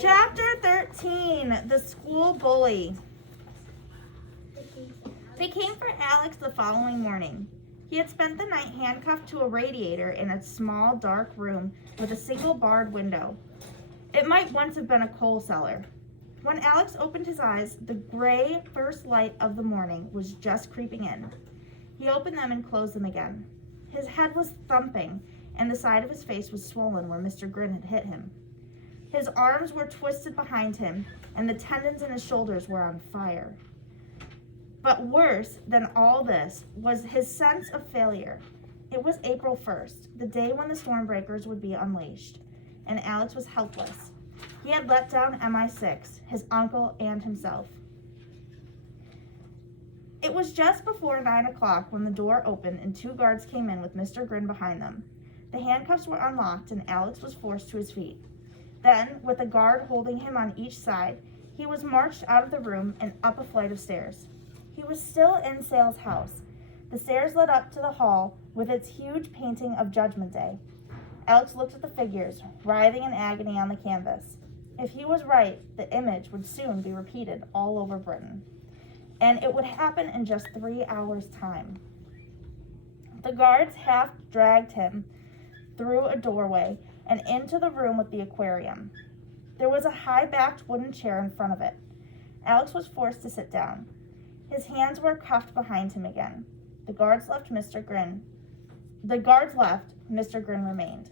Chapter 13, The School Bully. They came for Alex the following morning. He had spent the night handcuffed to a radiator in a small, dark room with a single barred window. It might once have been a coal cellar. When Alex opened his eyes, the gray first light of the morning was just creeping in. He opened them and closed them again. His head was thumping, and the side of his face was swollen where Mr. Grin had hit him. His arms were twisted behind him, and the tendons in his shoulders were on fire. But worse than all this was his sense of failure. It was April 1st, the day when the Stormbreakers would be unleashed, and Alex was helpless. He had let down MI6, his uncle, and himself. It was just before 9 o'clock when the door opened and two guards came in with Mr. Grin behind them. The handcuffs were unlocked and Alex was forced to his feet. Then, with a guard holding him on each side, he was marched out of the room and up a flight of stairs. He was still in Sale's house. The stairs led up to the hall with its huge painting of Judgment Day. Alex looked at the figures, writhing in agony on the canvas. If he was right, the image would soon be repeated all over Britain. And it would happen in just 3 hours' time. The guards half dragged him through a doorway and into the room with the aquarium. There was a high-backed wooden chair in front of it. Alex was forced to sit down. His hands were cuffed behind him again. The guards left, Mr. Grin remained.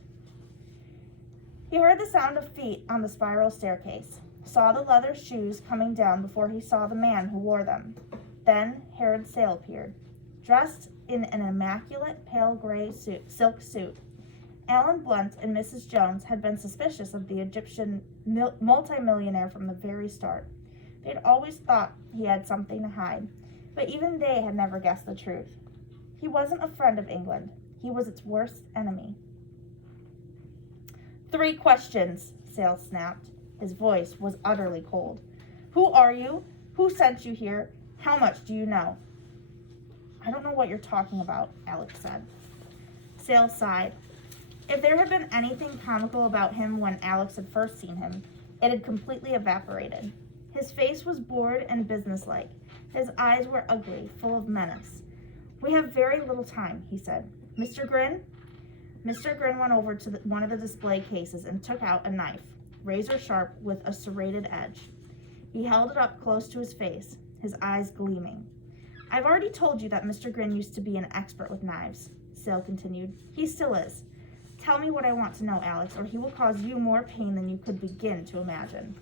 He heard the sound of feet on the spiral staircase, saw the leather shoes coming down before he saw the man who wore them. Then Herod Sale appeared, dressed in an immaculate pale gray silk suit. Alan Blunt and Mrs. Jones had been suspicious of the Egyptian multimillionaire from the very start. They'd always thought he had something to hide, but even they had never guessed the truth. He wasn't a friend of England. He was its worst enemy. 3 questions, Sale snapped. His voice was utterly cold. Who are you? Who sent you here? How much do you know? I don't know what you're talking about, Alex said. Sale sighed. If there had been anything comical about him when Alex had first seen him, it had completely evaporated. His face was bored and businesslike. His eyes were ugly, full of menace. We have very little time, he said. Mr. Grin? Mr. Grin went over to one of the display cases and took out a knife, razor sharp with a serrated edge. He held it up close to his face, his eyes gleaming. I've already told you that Mr. Grin used to be an expert with knives, Sale continued. He still is. Tell me what I want to know, Alex, or he will cause you more pain than you could begin to imagine.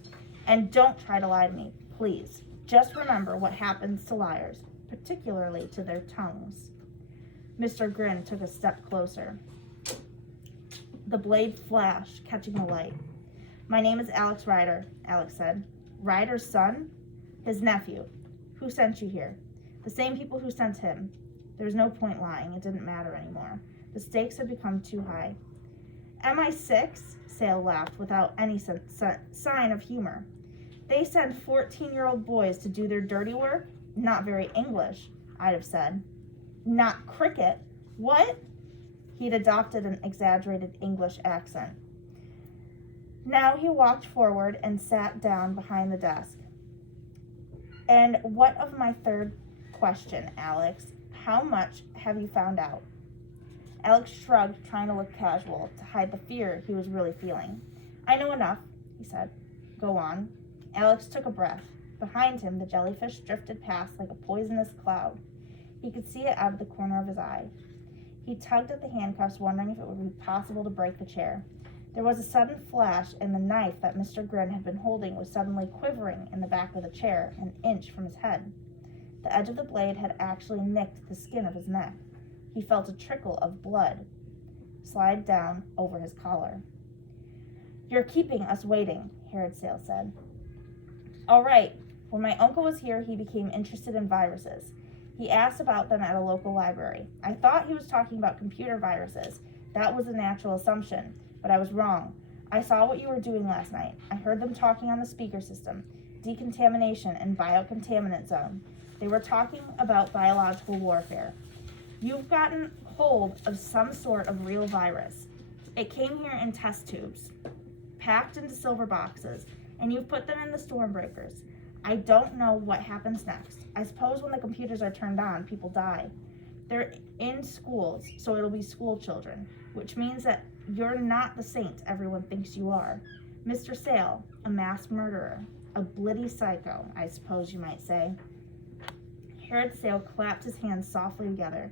And don't try to lie to me, please. Just remember what happens to liars, particularly to their tongues. Mr. Grin took a step closer. The blade flashed, catching the light. My name is Alex Ryder, Alex said. Ryder's son? His nephew. Who sent you here? The same people who sent him. There was no point lying. It didn't matter anymore. The stakes had become too high. MI6? Sale laughed without any sign of humor. They send 14-year-old boys to do their dirty work? Not very English, I'd have said. Not cricket. What? He'd adopted an exaggerated English accent. Now he walked forward and sat down behind the desk. And what of my third question, Alex? How much have you found out? Alex shrugged, trying to look casual, to hide the fear he was really feeling. I know enough, he said. Go on. Alex took a breath. Behind him, the jellyfish drifted past like a poisonous cloud. He could see it out of the corner of his eye. He tugged at the handcuffs, wondering if it would be possible to break the chair. There was a sudden flash, and the knife that Mr. Grin had been holding was suddenly quivering in the back of the chair, an inch from his head. The edge of the blade had actually nicked the skin of his neck. He felt a trickle of blood slide down over his collar. You're keeping us waiting, Herod Sale said. All right. When my uncle was here, he became interested in viruses. He asked about them at a local library. I thought he was talking about computer viruses. That was a natural assumption, but I was wrong. I saw what you were doing last night. I heard them talking on the speaker system. Decontamination and biocontaminant zone. They were talking about biological warfare. You've gotten hold of some sort of real virus. It came here in test tubes, packed into silver boxes, and you've put them in the Stormbreakers. I don't know what happens next. I suppose when the computers are turned on, people die. They're in schools, so it'll be school children, which means that you're not the saint everyone thinks you are. Mr. Sale, a mass murderer, a bloody psycho, I suppose you might say. Herod Sale clapped his hands softly together.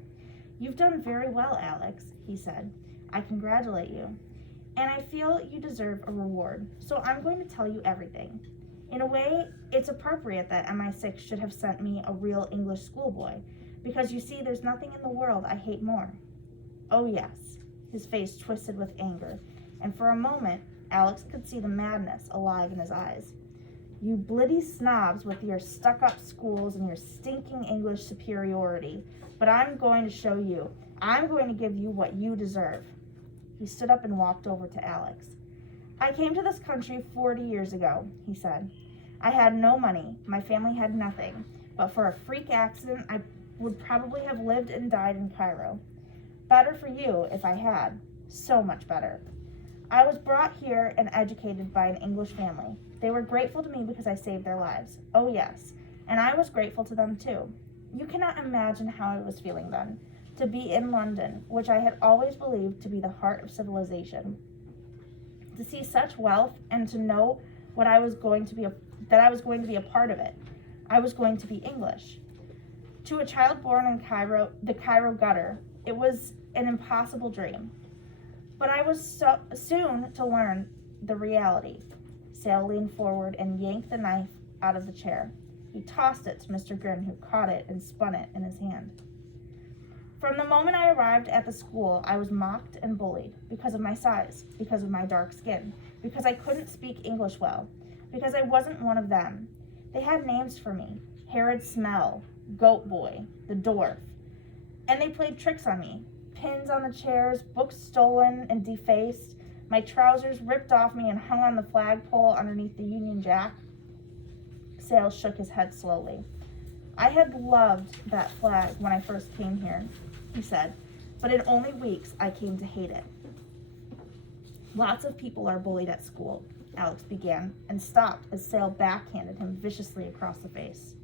You've done very well, Alex, he said. I congratulate you. And I feel you deserve a reward, so I'm going to tell you everything. In a way, it's appropriate that MI6 should have sent me a real English schoolboy, because you see, there's nothing in the world I hate more. Oh yes. His face twisted with anger, and for a moment, Alex could see the madness alive in his eyes. You bloody snobs with your stuck-up schools and your stinking English superiority, but I'm going to show you. I'm going to give you what you deserve. He stood up and walked over to Alex. I came to this country 40 years ago, he said. I had no money. My family had nothing. But for a freak accident, I would probably have lived and died in Cairo. Better for you if I had. So much better. I was brought here and educated by an English family. They were grateful to me because I saved their lives. Oh yes, and I was grateful to them too. You cannot imagine how I was feeling then, to be in London, which I had always believed to be the heart of civilization. To see such wealth and to know that I was going to be a part of it. I was going to be English. To a child born in the Cairo gutter, it was an impossible dream. But I was so soon to learn the reality. Sale leaned forward and yanked the knife out of the chair. He tossed it to Mr. Grin, who caught it and spun it in his hand. From the moment I arrived at the school, I was mocked and bullied because of my size, because of my dark skin, because I couldn't speak English well, because I wasn't one of them. They had names for me: Herod Smell, Goat Boy, the Dwarf. And they played tricks on me. Pins on the chairs, books stolen and defaced, my trousers ripped off me and hung on the flagpole underneath the Union Jack. Sale shook his head slowly. I had loved that flag when I first came here, he said, but in only weeks I came to hate it. Lots of people are bullied at school, Alex began, and stopped as Sale backhanded him viciously across the face.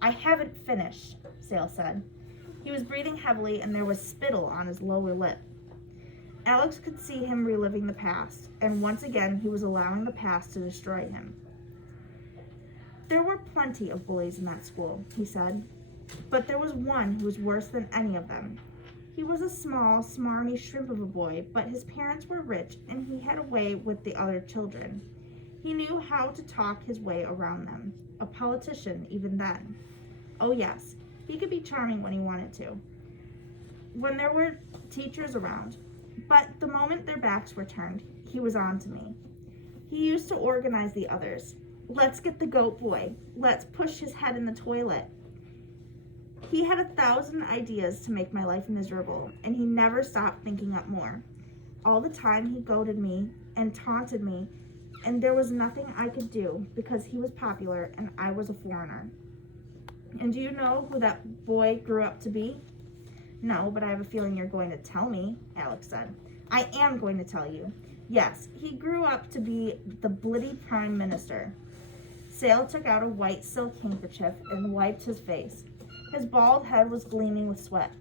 I haven't finished, Sale said. He was breathing heavily, and there was spittle on his lower lip. Alex could see him reliving the past, and once again he was allowing the past to destroy him. There were plenty of bullies in that school, he said, but there was one who was worse than any of them. He was a small, smarmy shrimp of a boy, but his parents were rich, and he had a way with the other children. He knew how to talk his way around them, a politician even then. Oh yes, he could be charming when he wanted to, when there were teachers around. But the moment their backs were turned, he was on to me. He used to organize the others. Let's get the goat boy. Let's push his head in the toilet. He had 1,000 ideas to make my life miserable, and he never stopped thinking up more. All the time he goaded me and taunted me, and there was nothing I could do because he was popular and I was a foreigner. And do you know who that boy grew up to be? No, but I have a feeling you're going to tell me, Alex said. I am going to tell you. Yes, he grew up to be the bloody prime minister. Sale took out a white silk handkerchief and wiped his face. His bald head was gleaming with sweat.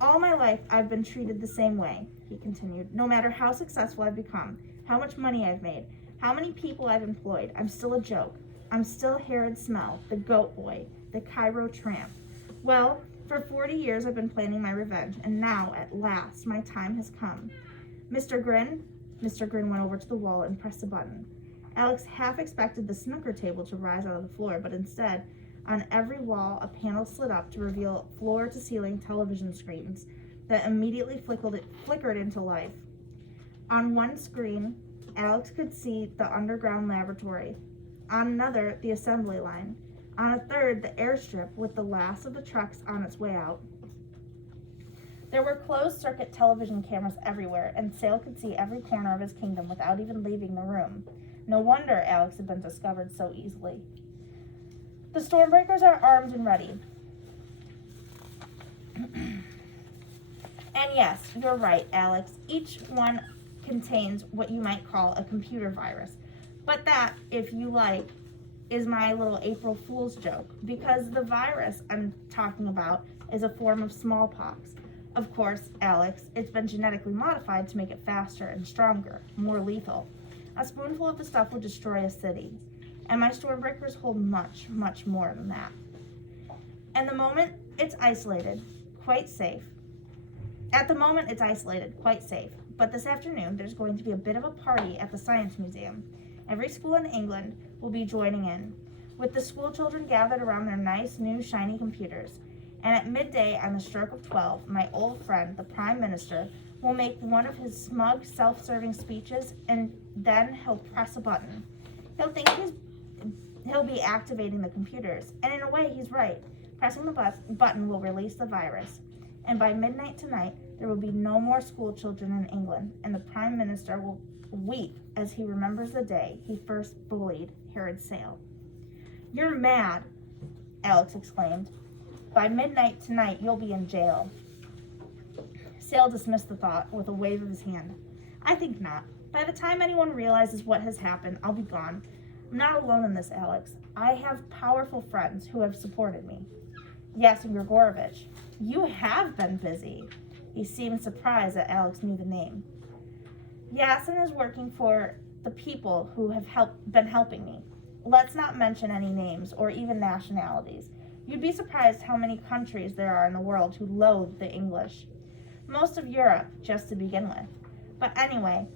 All my life I've been treated the same way, he continued. No matter how successful I've become, how much money I've made, how many people I've employed, I'm still a joke. I'm still Herod Smell, the goat boy, the Cairo tramp. Well, for 40 years I've been planning my revenge, and now, at last, my time has come. Mr. Grin? Mr. Grin went over to the wall and pressed a button. Alex half expected the snooker table to rise out of the floor, but instead, on every wall, a panel slid up to reveal floor-to-ceiling television screens that immediately flickered into life. On one screen, Alex could see the underground laboratory. On another, the assembly line. On a third, the airstrip with the last of the trucks on its way out. There were closed-circuit television cameras everywhere, and Sale could see every corner of his kingdom without even leaving the room. No wonder Alex had been discovered so easily. The Stormbreakers are armed and ready. And yes, you're right, Alex. Each one contains what you might call a computer virus. But that, if you like, is my little April Fool's joke, because the virus I'm talking about is a form of smallpox. Of course, Alex, it's been genetically modified to make it faster and stronger, more lethal. A spoonful of the stuff would destroy a city, and my store breakers hold much, much more than that. And the moment it's isolated, quite safe. At the moment, it's isolated, quite safe. But this afternoon, there's going to be a bit of a party at the Science Museum. Every school in England will be joining in, with the school children gathered around their nice, new, shiny computers. And at midday, on the stroke of 12, my old friend, the Prime Minister, will make one of his smug, self-serving speeches, and then he'll press a button. He'll be activating the computers, and in a way, he's right. Pressing the button will release the virus. And by midnight tonight, there will be no more school children in England, and the Prime Minister will weep as he remembers the day he first bullied Herod Sale. "You're mad," Alex exclaimed. "By midnight tonight, you'll be in jail." Sale dismissed the thought with a wave of his hand. "I think not. By the time anyone realizes what has happened, I'll be gone. I'm not alone in this, Alex. I have powerful friends who have supported me." "Yasen Grigorovich, you have been busy." He seemed surprised that Alex knew the name. "Yasen is working for the people who have been helping me. Let's not mention any names or even nationalities. You'd be surprised how many countries there are in the world who loathe the English. Most of Europe, just to begin with. But anyway,"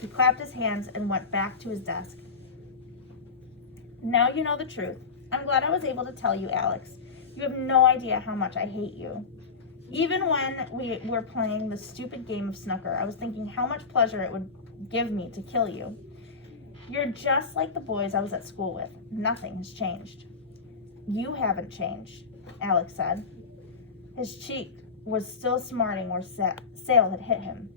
he clapped his hands and went back to his desk. "Now you know the truth. I'm glad I was able to tell you, Alex. You have no idea how much I hate you. Even when we were playing the stupid game of snooker, I was thinking how much pleasure it would give me to kill you. You're just like the boys I was at school with. Nothing has changed." "You haven't changed," Alex said. His cheek was still smarting where Sale had hit him,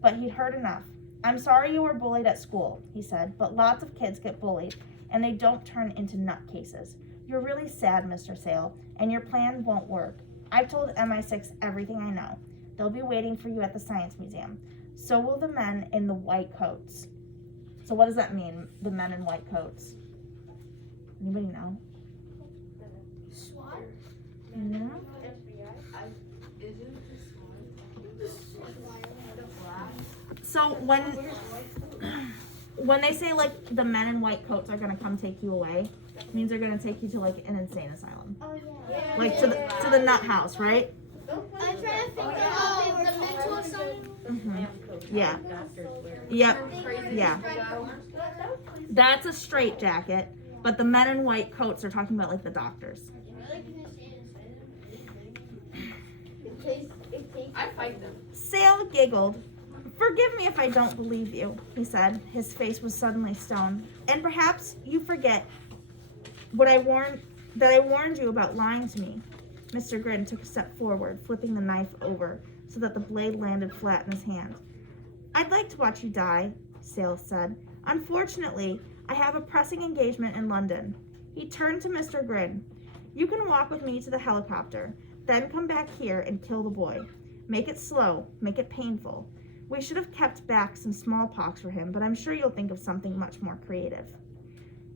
but he'd heard enough. "I'm sorry you were bullied at school," he said, "but lots of kids get bullied, and they don't turn into nutcases. You're really sad, Mr. Sale, and your plan won't work. I've told MI6 everything I know. They'll be waiting for you at the Science Museum. So will the men in the white coats." So what does that mean, the men in white coats? Anybody know? SWAT? No? So when they say like the men in white coats are gonna come take you away, it means they're gonna take you to like an insane asylum, Oh, yeah. like to the nut house, right? I'm trying to think of the mental asylum. Mm-hmm. Yeah. Yep. Yeah. That's a straitjacket, but the men in white coats are talking about like the doctors. I fight them. Sale giggled. "Forgive me if I don't believe you," he said. His face was suddenly stone. "And perhaps you forget that I warned you about lying to me." Mr. Grin took a step forward, flipping the knife over so that the blade landed flat in his hand. "I'd like to watch you die," Sale said. "Unfortunately, I have a pressing engagement in London." He turned to Mr. Grin. "You can walk with me to the helicopter, then come back here and kill the boy. Make it slow, make it painful. We should have kept back some smallpox for him, but I'm sure you'll think of something much more creative."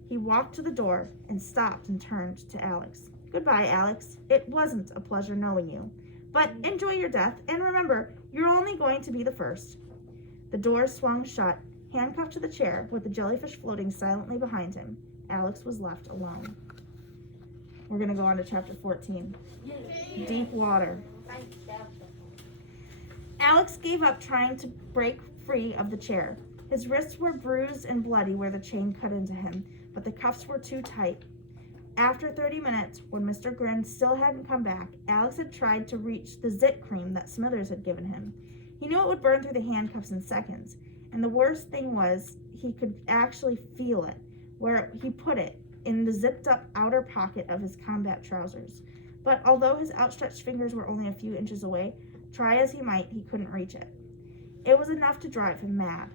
He walked to the door and stopped and turned to Alex. "Goodbye, Alex. It wasn't a pleasure knowing you. But enjoy your death, and remember, you're only going to be the first." The door swung shut, handcuffed to the chair, with the jellyfish floating silently behind him. Alex was left alone. We're going to go on to chapter 14. Deep water. Alex gave up trying to break free of the chair. His wrists were bruised and bloody where the chain cut into him, but the cuffs were too tight. After 30 minutes, when Mr. Grin still hadn't come back, Alex had tried to reach the zit cream that Smithers had given him. He knew it would burn through the handcuffs in seconds, and the worst thing was he could actually feel it, where he put it, in the zipped-up outer pocket of his combat trousers. But although his outstretched fingers were only a few inches away, try as he might, he couldn't reach it. It was enough to drive him mad.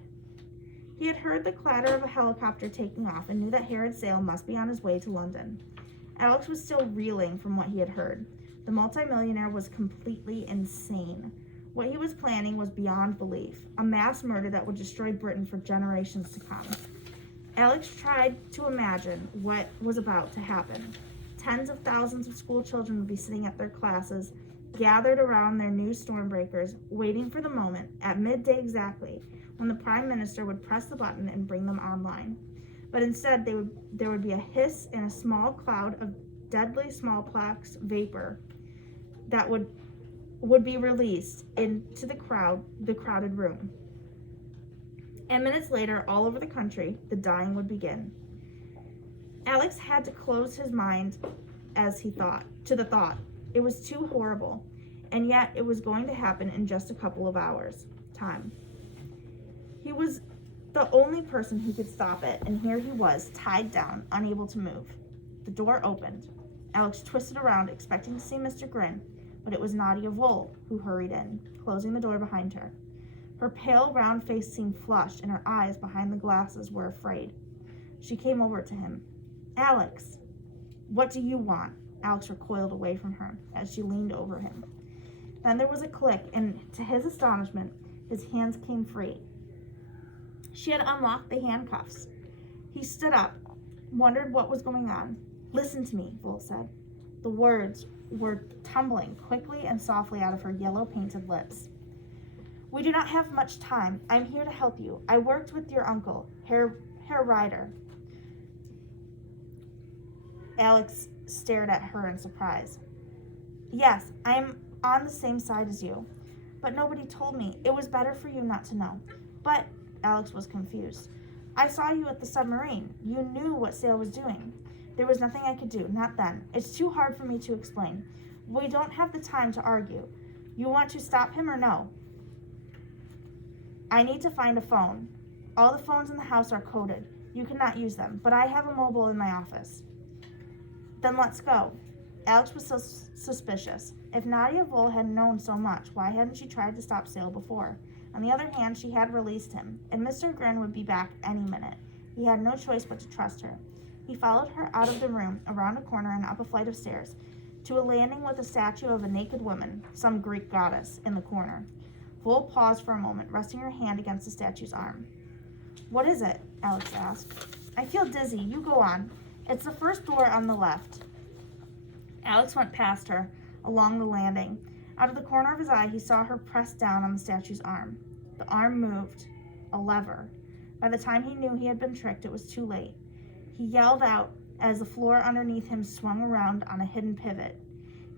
He had heard the clatter of a helicopter taking off and knew that Herod Sale must be on his way to London. Alex was still reeling from what he had heard. The multimillionaire was completely insane. What he was planning was beyond belief, a mass murder that would destroy Britain for generations to come. Alex tried to imagine what was about to happen. Tens of thousands of school children would be sitting at their classes, gathered around their new stormbreakers, waiting for the moment, at midday exactly, when the Prime Minister would press the button and bring them online. But instead, there would be a hiss and a small cloud of deadly smallpox vapor that would be released into the crowded room. And minutes later, all over the country, the dying would begin. Alex had to close his mind to the thought. It was too horrible, and yet it was going to happen in just a couple of hours' time. He was the only person who could stop it, and here he was, tied down, unable to move. The door opened. Alex twisted around, expecting to see Mr. Grin, but it was Nadia Vole who hurried in, closing the door behind her. Her pale, round face seemed flushed, and her eyes behind the glasses were afraid. She came over to him. "Alex, what do you want?" Alex recoiled away from her as she leaned over him. Then there was a click, and to his astonishment, his hands came free. She had unlocked the handcuffs. He stood up, wondered what was going on. "Listen to me," Vole said. The words were tumbling quickly and softly out of her yellow-painted lips. "We do not have much time. I'm here to help you. I worked with your uncle, Herr Ryder." Alex stared at her in surprise. "Yes, I am on the same side as you. But nobody told me. It was better for you not to know." "But," Alex was confused, "I saw you at the submarine. You knew what Sale was doing. There was nothing I could do, not then. It's too hard for me to explain. We don't have the time to argue. You want to stop him or no?" "I need to find a phone. All the phones in the house are coded. You cannot use them, but I have a mobile in my office." "Then let's go." Alex was so suspicious. If Nadia Vole had known so much, why hadn't she tried to stop Sale before? On the other hand, she had released him, and Mr. Grin would be back any minute. He had no choice but to trust her. He followed her out of the room, around a corner and up a flight of stairs, to a landing with a statue of a naked woman, some Greek goddess, in the corner. Vole paused for a moment, resting her hand against the statue's arm. "What is it?" Alex asked. "I feel dizzy. You go on. It's the first door on the left." Alex went past her, along the landing. Out of the corner of his eye, he saw her press down on the statue's arm. The arm moved. A lever. By the time he knew he had been tricked, it was too late. He yelled out as the floor underneath him swung around on a hidden pivot.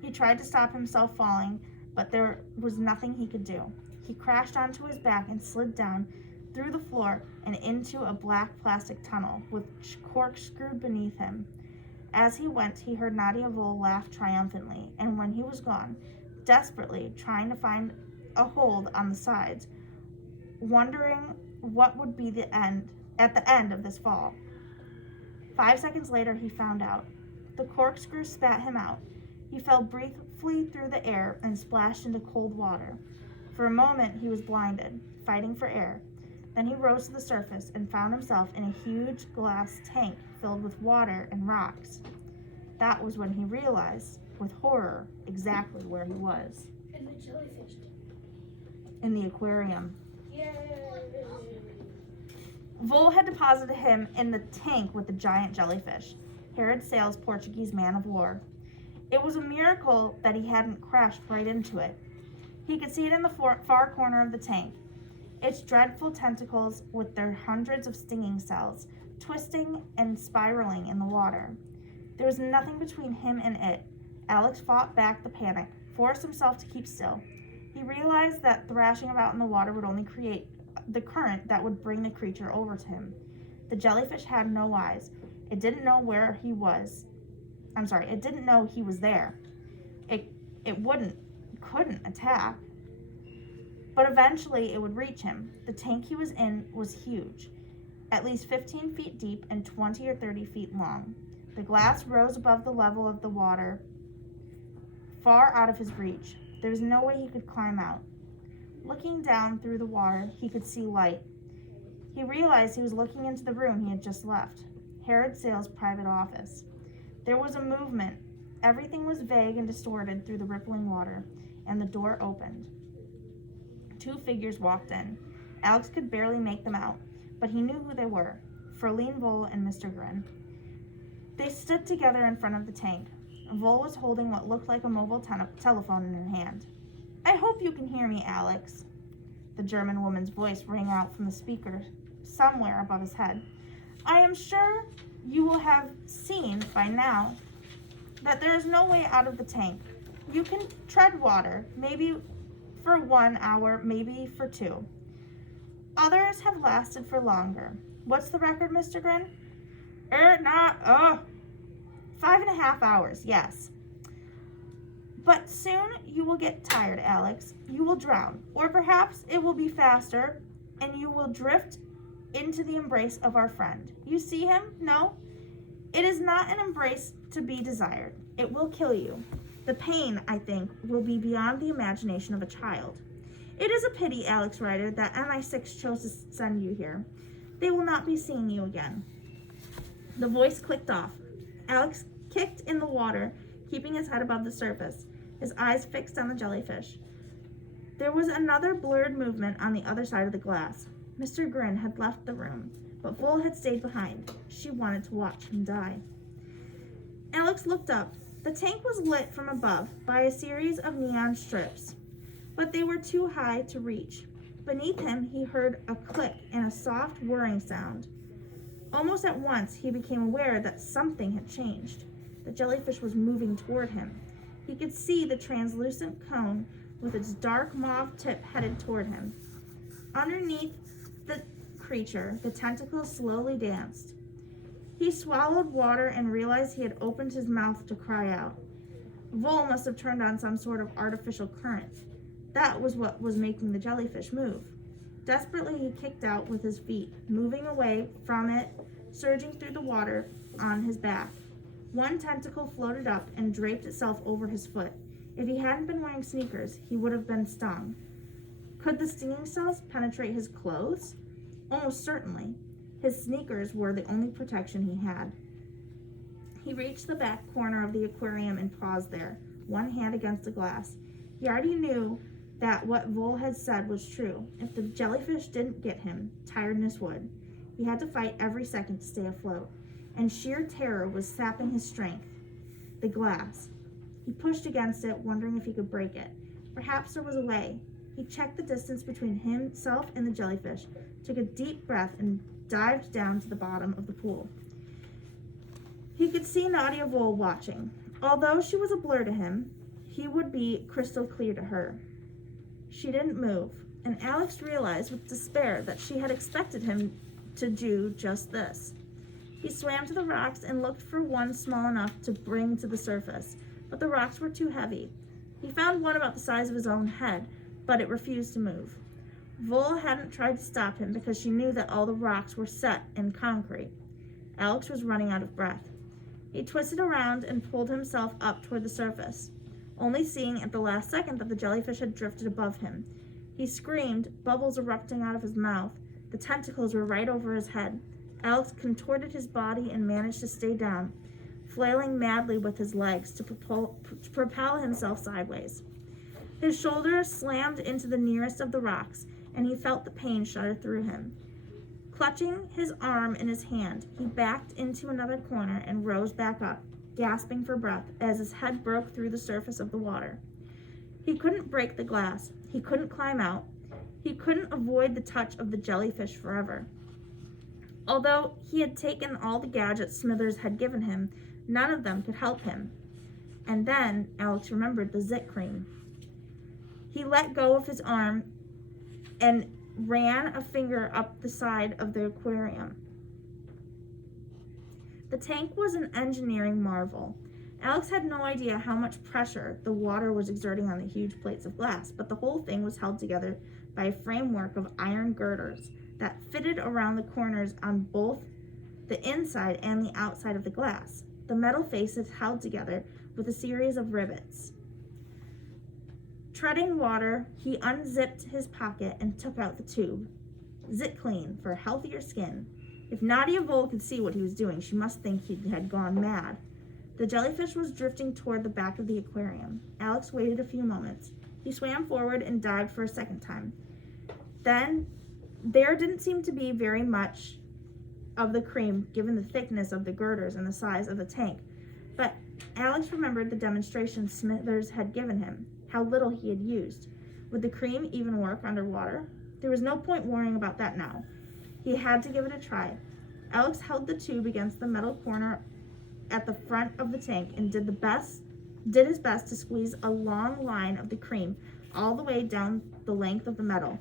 He tried to stop himself falling, but there was nothing he could do. He crashed onto his back and slid down through the floor and into a black plastic tunnel, which corkscrewed beneath him. As he went, he heard Nadia Vole laugh triumphantly, and when he was gone, desperately trying to find a hold on the sides, wondering what would be at the end of this fall. 5 seconds later, he found out. The corkscrew spat him out. He fell briefly through the air and splashed into cold water. For a moment, he was blinded, fighting for air. Then he rose to the surface and found himself in a huge glass tank filled with water and rocks. That was when he realized, with horror, exactly where he was. And the jellyfish. In the aquarium. Yay! Vole had deposited him in the tank with the giant jellyfish, Herod Sale's Portuguese man of war. It was a miracle that he hadn't crashed right into it. He could see it in the far corner of the tank, its dreadful tentacles with their hundreds of stinging cells, twisting and spiraling in the water. There was nothing between him and it. Alex fought back the panic, forced himself to keep still. He realized that thrashing about in the water would only create the current that would bring the creature over to him. The jellyfish had no eyes. It didn't know where he was. It didn't know he was there. It couldn't attack. But eventually it would reach him. The tank he was in was huge, at least 15 feet deep and 20 or 30 feet long. The glass rose above the level of the water, far out of his reach. There was no way he could climb out. Looking down through the water, he could see light. He realized he was looking into the room he had just left, Herod Sale's private office. There was a movement. Everything was vague and distorted through the rippling water, and the door opened. 2 figures walked in. Alex could barely make them out, but he knew who they were. Ferline Vole and Mr. Grin. They stood together in front of the tank. Vole was holding what looked like a mobile telephone in her hand. "I hope you can hear me, Alex." The German woman's voice rang out from the speaker somewhere above his head. "I am sure you will have seen by now that there is no way out of the tank. You can tread water, maybe for 1 hour, maybe for 2. Others have lasted for longer. What's the record, Mr. Grin?" 5.5 hours, yes. "But soon you will get tired, Alex. You will drown. Or perhaps it will be faster, and you will drift into the embrace of our friend. You see him? No? It is not an embrace to be desired. It will kill you. The pain, I think, will be beyond the imagination of a child. It is a pity, Alex Rider, that MI6 chose to send you here. They will not be seeing you again." The voice clicked off. Alex kicked in the water, keeping his head above the surface, his eyes fixed on the jellyfish. There was another blurred movement on the other side of the glass. Mr. Grin had left the room, but Vole had stayed behind. She wanted to watch him die. Alex looked up. The tank was lit from above by a series of neon strips, but they were too high to reach. Beneath him, he heard a click and a soft whirring sound. Almost at once, he became aware that something had changed. The jellyfish was moving toward him. He could see the translucent cone with its dark mauve tip headed toward him. Underneath the creature, the tentacles slowly danced. He swallowed water and realized he had opened his mouth to cry out. Vole must have turned on some sort of artificial current. That was what was making the jellyfish move. Desperately, he kicked out with his feet, moving away from it, surging through the water on his back. One tentacle floated up and draped itself over his foot. If he hadn't been wearing sneakers, he would have been stung. Could the stinging cells penetrate his clothes? Almost certainly. His sneakers were the only protection he had. He reached the back corner of the aquarium and paused there, one hand against the glass. He already knew that what Vole had said was true. If the jellyfish didn't get him, tiredness would. He had to fight every second to stay afloat, and sheer terror was sapping his strength. The glass. He pushed against it, wondering if he could break it. Perhaps there was a way. He checked the distance between himself and the jellyfish, took a deep breath, and dived down to the bottom of the pool. He could see Nadia Vole watching. Although she was a blur to him, he would be crystal clear to her. She didn't move, and Alex realized with despair that she had expected him to do just this. He swam to the rocks and looked for one small enough to bring to the surface, but the rocks were too heavy. He found one about the size of his own head, but it refused to move. Vole hadn't tried to stop him because she knew that all the rocks were set in concrete. Alex was running out of breath. He twisted around and pulled himself up toward the surface, only seeing at the last second that the jellyfish had drifted above him. He screamed, bubbles erupting out of his mouth. The tentacles were right over his head. Alex contorted his body and managed to stay down, flailing madly with his legs to propel himself sideways. His shoulder slammed into the nearest of the rocks, and he felt the pain shudder through him. Clutching his arm in his hand, he backed into another corner and rose back up, gasping for breath as his head broke through the surface of the water. He couldn't break the glass. He couldn't climb out. He couldn't avoid the touch of the jellyfish forever. Although he had taken all the gadgets Smithers had given him, none of them could help him. And then Alex remembered the zit cream. He let go of his arm and ran a finger up the side of the aquarium. The tank was an engineering marvel. Alex had no idea how much pressure the water was exerting on the huge plates of glass, but the whole thing was held together by a framework of iron girders that fitted around the corners on both the inside and the outside of the glass. The metal faces held together with a series of rivets. Treading water, he unzipped his pocket and took out the tube. Zit Clean for healthier skin. If Nadia Vole could see what he was doing, she must think he had gone mad. The jellyfish was drifting toward the back of the aquarium. Alex waited a few moments. He swam forward and dived for a second time. Then, there didn't seem to be very much of the cream given the thickness of the girders and the size of the tank. But Alex remembered the demonstration Smithers had given him, how little he had used. Would the cream even work underwater? There was no point worrying about that now. He had to give it a try. Alex held the tube against the metal corner at the front of the tank and did his best to squeeze a long line of the cream all the way down the length of the metal,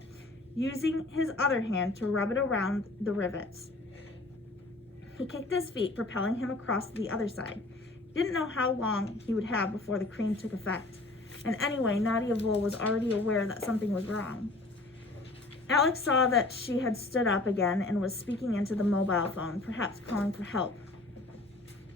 using his other hand to rub it around the rivets. He kicked his feet, propelling him across to the other side. He didn't know how long he would have before the cream took effect. And anyway, Nadia Vole was already aware that something was wrong. Alex saw that she had stood up again and was speaking into the mobile phone, perhaps calling for help.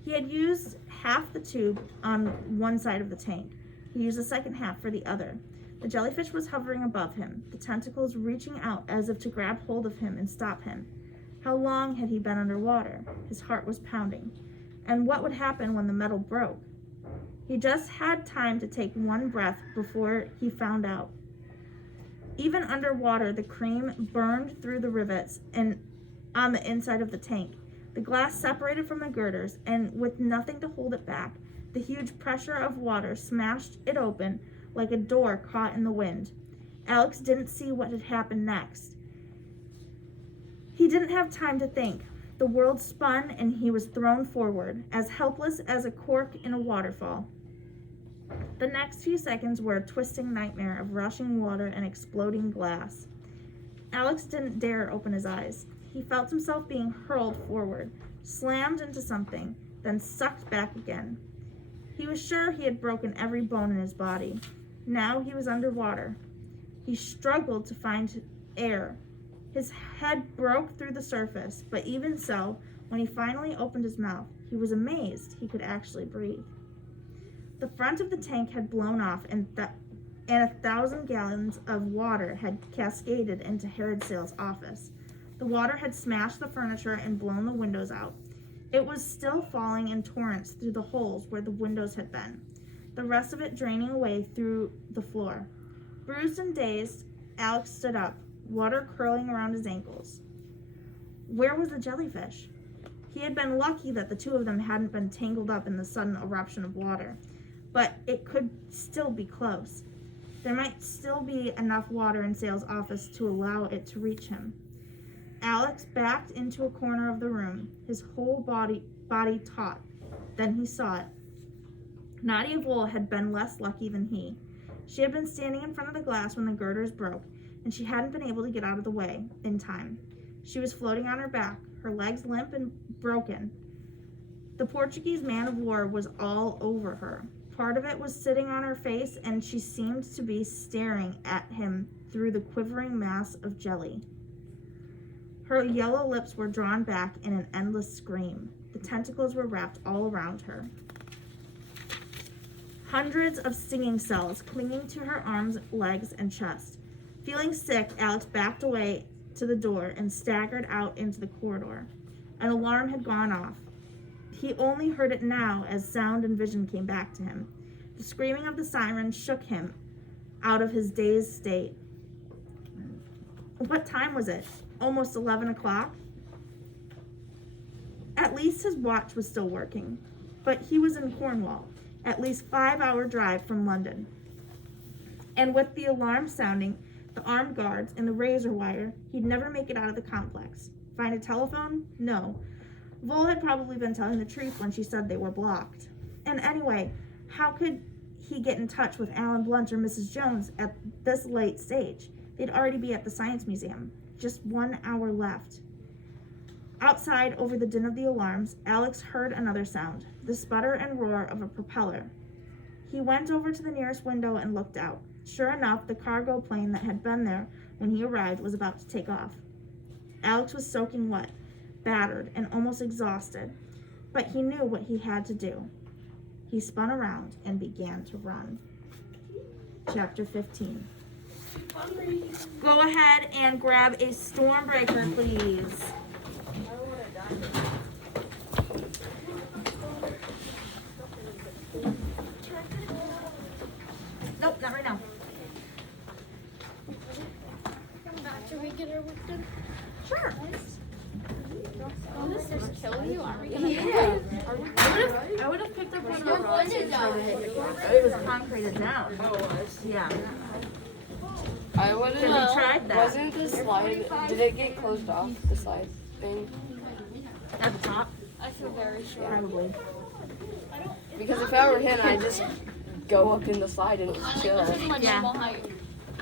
He had used half the tube on one side of the tank. He used the second half for the other. The jellyfish was hovering above him, the tentacles reaching out as if to grab hold of him and stop him. How long had he been underwater? His heart was pounding. And what would happen when the metal broke? He just had time to take one breath before he found out. Even underwater, the cream burned through the rivets and on the inside of the tank. The glass separated from the girders, and with nothing to hold it back, the huge pressure of water smashed it open like a door caught in the wind. Alex didn't see what had happened next. He didn't have time to think. The world spun and he was thrown forward, as helpless as a cork in a waterfall. The next few seconds were a twisting nightmare of rushing water and exploding glass. Alex didn't dare open his eyes. He felt himself being hurled forward, slammed into something, then sucked back again. He was sure he had broken every bone in his body. Now he was underwater. He struggled to find air. His head broke through the surface, but even so, when he finally opened his mouth, he was amazed he could actually breathe. The front of the tank had blown off, and 1,000 gallons of water had cascaded into Herod Sale's office. The water had smashed the furniture and blown the windows out. It was still falling in torrents through the holes where the windows had been, the rest of it draining away through the floor. Bruised and dazed, Alex stood up, water curling around his ankles. Where was the jellyfish? He had been lucky that the two of them hadn't been tangled up in the sudden eruption of water, but it could still be close. There might still be enough water in Sale's office to allow it to reach him. Alex backed into a corner of the room, his whole body taut. Then he saw it. Nadia Vole had been less lucky than he. She had been standing in front of the glass when the girders broke, and she hadn't been able to get out of the way in time. She was floating on her back, her legs limp and broken. The Portuguese man of war was all over her. Part of it was sitting on her face, and she seemed to be staring at him through the quivering mass of jelly. Her yellow lips were drawn back in an endless scream. The tentacles were wrapped all around her. Hundreds of stinging cells clinging to her arms, legs, and chest. Feeling sick, Alex backed away to the door and staggered out into the corridor. An alarm had gone off. He only heard it now as sound and vision came back to him. The screaming of the siren shook him out of his dazed state. What time was it? Almost 11 o'clock? At least his watch was still working, but he was in Cornwall, at least 5-hour drive from London. And with the alarm sounding, the armed guards, and the razor wire, he'd never make it out of the complex. Find a telephone? No. Vole had probably been telling the truth when she said they were blocked. And anyway, how could he get in touch with Alan Blunt or Mrs. Jones at this late stage? They'd already be at the Science Museum. Just 1 hour left. Outside, over the din of the alarms, Alex heard another sound, the sputter and roar of a propeller. He went over to the nearest window and looked out. Sure enough, the cargo plane that had been there when he arrived was about to take off. Alex was soaking wet, battered, and almost exhausted, but he knew what he had to do. He spun around and began to run. Chapter 15. Go ahead and grab a Stormbreaker, please. Nope, not right now. Should we get our work done? Sure. slide hit your car. It was concreted down. Oh, it was. Yeah. I wouldn't Because know. we tried that. Wasn't the slide, did it get closed off, the slide thing? At the top? I feel very sure. Probably. Because if I were him, I'd just go up in the slide and chill. My Yeah. normal height.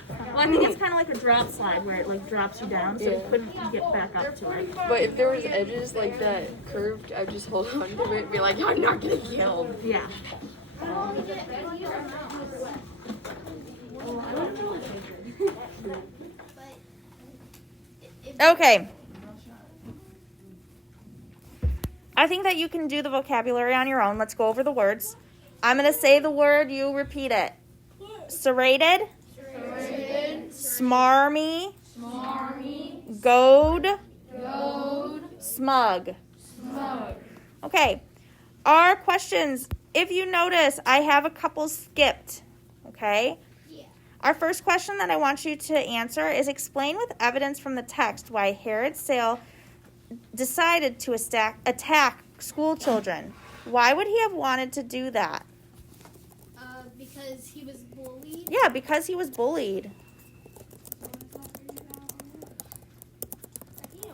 Well, I think it's kind of like a drop slide where it like drops you down, so you Yeah. couldn't get back up to it. But if there was edges like that curved, I'd just hold on to it and be like, I'm not getting killed. Yeah. Okay. I think that you can do the vocabulary on your own. Let's go over the words. I'm going to say the word, you repeat it. Serrated. Smarmy. Goad. Smug. Okay. Our questions, if you notice, I have a couple skipped. Okay? Yeah. Our first question that I want you to answer is explain with evidence from the text why Herod Sale decided to attack school children. Why would he have wanted to do that? Because he was bullied. Yeah, because he was bullied.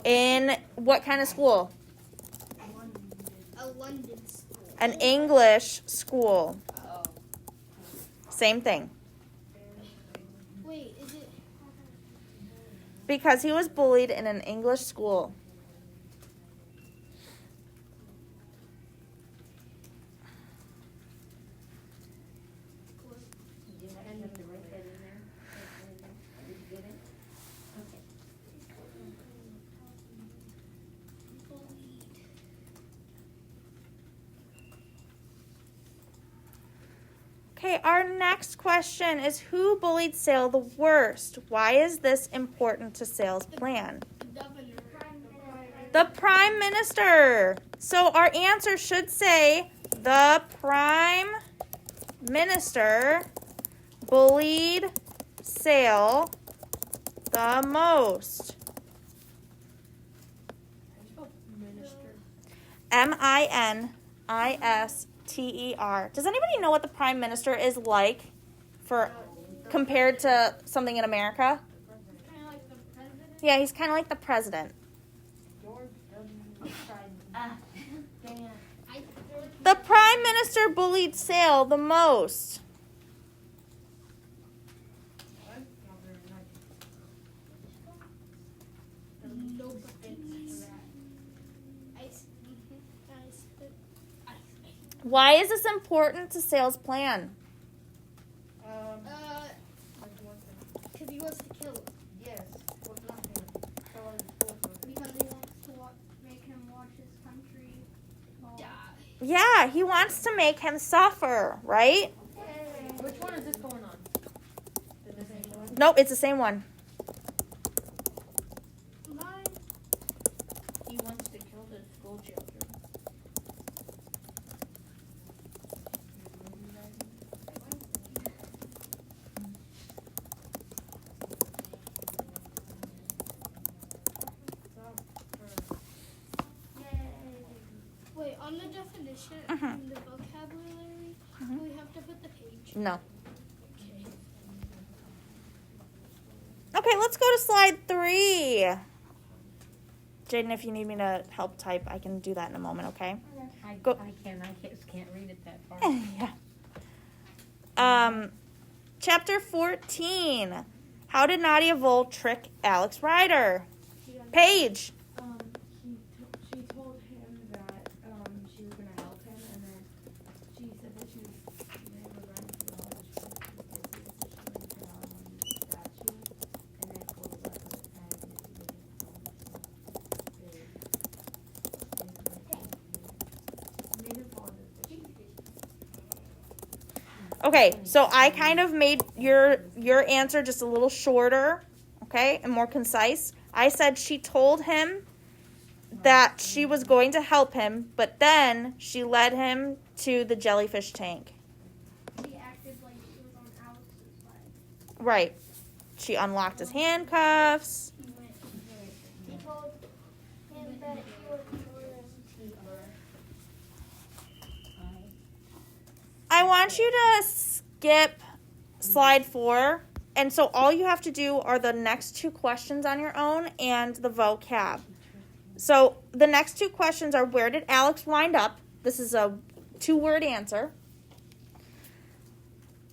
In what kind of school? A London school. An English school. Same thing. Wait, is it? Because he was bullied in an English school. Okay, our next question is who bullied Sale the worst? Why is this important to Sale's plan? The governor. The Prime Minister. So our answer should say the Prime Minister bullied Sale the most. Minister. Does anybody know what the Prime Minister is like for compared to something in America? Kind of like the president. Yeah, he's kind of like the president. The Prime Minister bullied Sale the most. Why is this important to Sale's plan? Because he wants to kill him. Yes. Because he wants to make him watch his country die. Yeah, he wants to make him suffer, right? Which one is this going on? Is it the same one? Nope, it's the same one. Mine. He wants to kill the school children. Wait, on the definition Mhm. in the vocabulary, Mhm. do we have to put the page? No. Okay. Okay, let's go to slide 3. Jaden, if you need me to help type, I can do that in a moment, okay? Go. I can't read it that far. Yeah. Chapter 14. How did Nadia Vole trick Alex Rider? Paige. She told him that she was gonna help him, and then she said that they were running for all the shit because she was on the statue, and then closed up and made him fall into the fish. Okay, so I kind of made your answer just a little shorter, okay, and more concise. I said she told him that she was going to help him, but then she led him to the jellyfish tank. She acted like she was on Alex's side. Right. She unlocked his handcuffs. He told him that he was I want want you to skip slide 4. And so all you have to do are the next 2 questions on your own and the vocab. So the next 2 questions are, where did Alex wind up? This is a 2-word answer.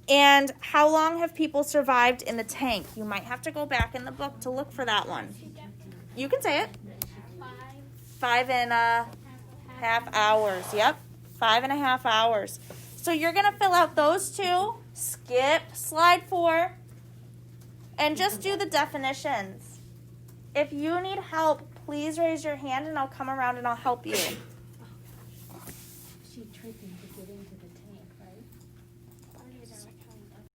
And how long have people survived in the tank? You might have to go back in the book to look for that one. You can say it. 5.5 hours. Yep, 5.5 hours. So you're going to fill out those 2, skip slide 4, and just do the definitions. If you need help, please raise your hand and I'll come around and I'll help you. She tried to